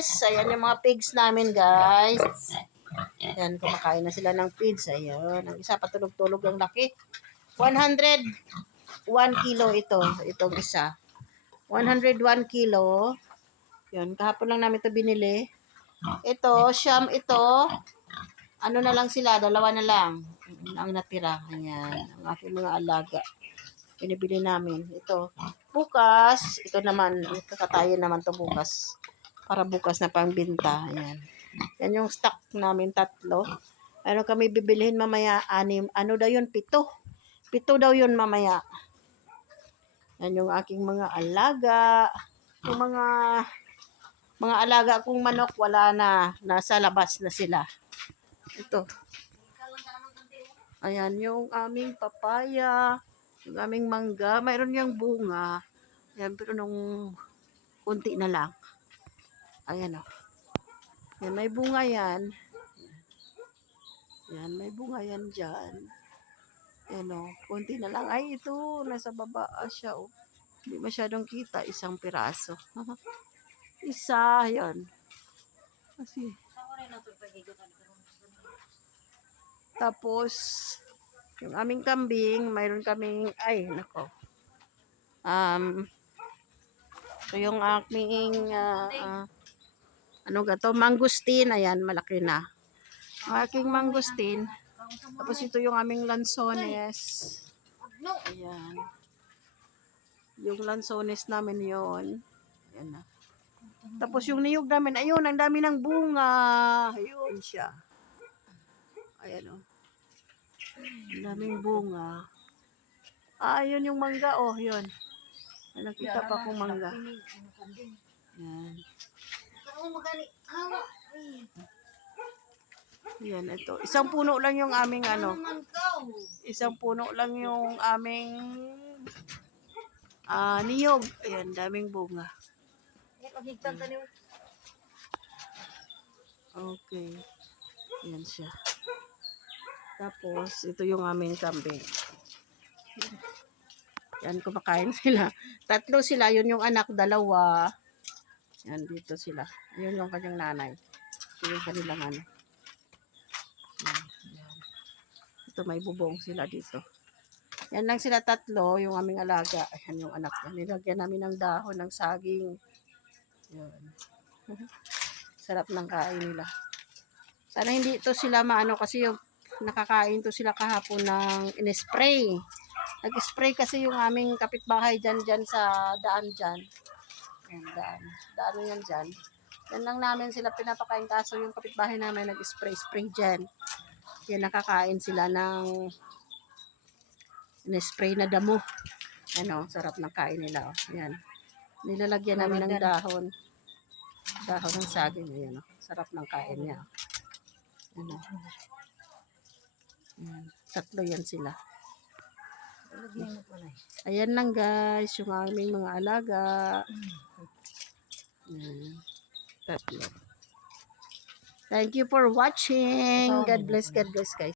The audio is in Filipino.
guys. Ayan yung mga pigs namin, guys. Ayan, kumakain na sila ng pigs. Ayan. Ang isa patulog-tulog ang laki. 101 kilo ito. Itong isa. 101 kilo. Yun, kahapon lang namin ito binili. Ito, siyam ito. Ano na lang sila, dalawa na lang. Ang natira. Ayan, ang aking mga alaga. Binibili namin. Ito, bukas, ito naman, kakatayin naman to bukas. Para bukas na pangbinta. Ayan. Yan yung stock namin, tatlo. Ano kami bibilihin mamaya? Anim. Ano daw yun? Pito. Pito daw yun mamaya. Yan yung aking mga alaga. Yung mga mga alaga kong manok, wala na. Nasa labas na sila. Ito. Ayan, yung aming papaya, yung aming mangga, mayroon yung bunga. Ayan, pero nung kunti na lang. Ayan o. Yan, may bunga yan. Yan, may bunga yan dyan. Yan o, kunti na lang. Ay, ito, nasa baba ah, siya o. Hindi masyadong kita, isang piraso. Isa, yan. Kasi, tapos, yung aming kambing, mayroon kaming, ay, nako. Um, so yung aming, ah, ah, ano ga to, mangustin, ayan, malaki na. Ang aking mangustin, tapos ito yung aming lansones. Ayan. Yung lansones namin yon Ayan na. Tapos yung niyog namin, ayun, ang dami ng bunga. Ayun siya. Ayan o. Ang daming bunga. Ah, yun yung mangga. Oh, yun. Nakita pa akong mangga. Yan. Yan, ito. Isang puno lang yung aming ano. Isang puno lang yung aming ah niyog. Ayan, daming bunga. Okay. Yan siya. Tapos, ito yung aming kambing. Yan, kumakain sila. Tatlo sila. Yun yung anak, dalawa. Yan, dito sila. Yun yung kanyang nanay. Yung kanilang ano. Ito, may bubong sila dito. Yan lang sila tatlo, yung aming alaga. Yan yung anak. Nilagyan namin ng dahon, ng saging. Yan. Sarap ng kain nila. Sana hindi ito sila maano kasi yung nakakain to sila kahapon ng in-spray. Nag-spray kasi yung aming kapitbahay dyan, dyan sa daan dyan. Yan, daan. Daan yan dyan. Yan lang namin sila pinapakain kaso yung kapitbahay namin nag-spray-spray dyan. Yan, nakakain sila ng in-spray na damo. Ano, sarap ng kain nila. Oh. Yan. Nilalagyan namin ng dahon. Dahon ng saging. Ayan, oh. Sarap ng kain niya. Ano. Ayan. Tatlo yan sila. Ayan lang guys, yung aming mga alaga. Thank you for watching. God bless, God bless guys.